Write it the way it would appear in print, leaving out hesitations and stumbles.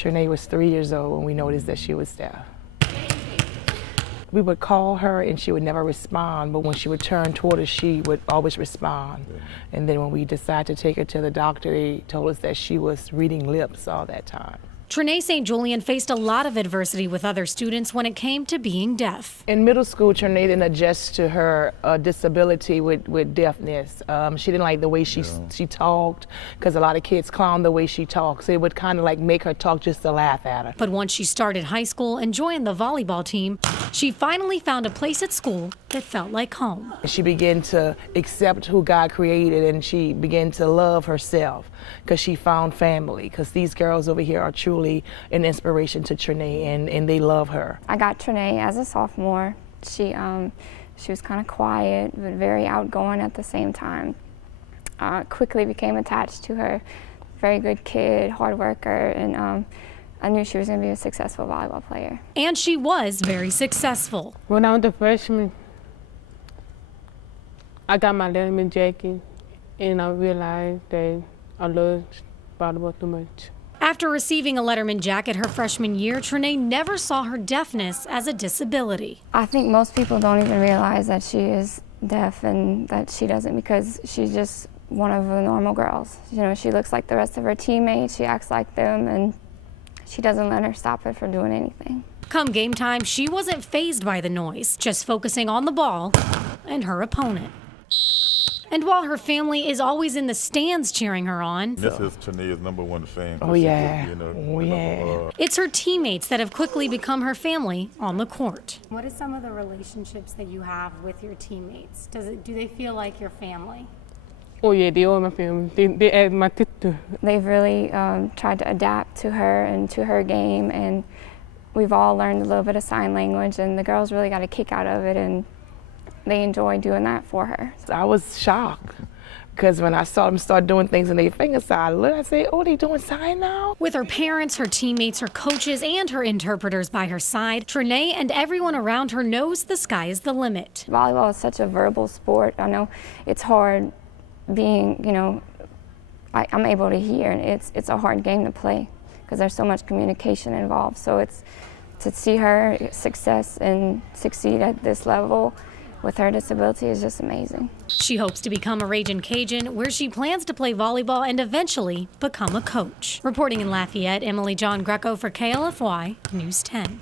Trinae was 3 years old when we noticed that she was deaf. We would call her and she would never respond, but when she would turn toward us, she would always respond. And then when we decided to take her to the doctor, they told us that she was reading lips all that time. Trinae St. Julian faced a lot of adversity with other students when it came to being deaf. In middle school, Trinae didn't adjust to her disability with deafness. She didn't like the way she talked, because a lot of kids clown the way she talks. So it would kind of like make her talk just to laugh at her. But once she started high school and joined the volleyball team, she finally found a place at school that felt like home. She began to accept who God created, and she began to love herself because she found family, because these girls over here are truly an inspiration to Trinae, and they love her. I got Trinae as a sophomore. She was kind of quiet, but very outgoing at the same time. Quickly became attached to her. Very good kid, hard worker, and I knew she was going to be a successful volleyball player. And she was very successful. When I was a freshman, I got my letterman jacket, and I realized that I loved volleyball too much. After receiving a letterman jacket her freshman year, Trinae never saw her deafness as a disability. I think most people don't even realize that she is deaf and that she doesn't, because she's just one of the normal girls. You know, she looks like the rest of her teammates, she acts like them, and she doesn't let her stop her from doing anything. Come game time, she wasn't fazed by the noise, just focusing on the ball and her opponent. And while her family is always in the stands cheering her on, this is Trinae's #1 fan. Oh yeah, oh yeah. It's her teammates that have quickly become her family on the court. What are some of the relationships that you have with your teammates? Do they feel like your family? Oh yeah, they are my family. They add my sister. They've really tried to adapt to her and to her game, and we've all learned a little bit of sign language, and the girls really got a kick out of it, and they enjoy doing that for her. I was shocked, because when I saw them start doing things in their fingers, I said, oh, they doing sign now? With her parents, her teammates, her coaches, and her interpreters by her side, Trinae and everyone around her knows the sky is the limit. Volleyball is such a verbal sport. I know it's hard being, you know, I'm able to hear, and it's a hard game to play because there's so much communication involved. So it's to see her success and succeed at this level with her disability is just amazing. She hopes to become a Ragin' Cajun, where she plans to play volleyball and eventually become a coach. Reporting in Lafayette, Emily Giangreco for KLFY News 10.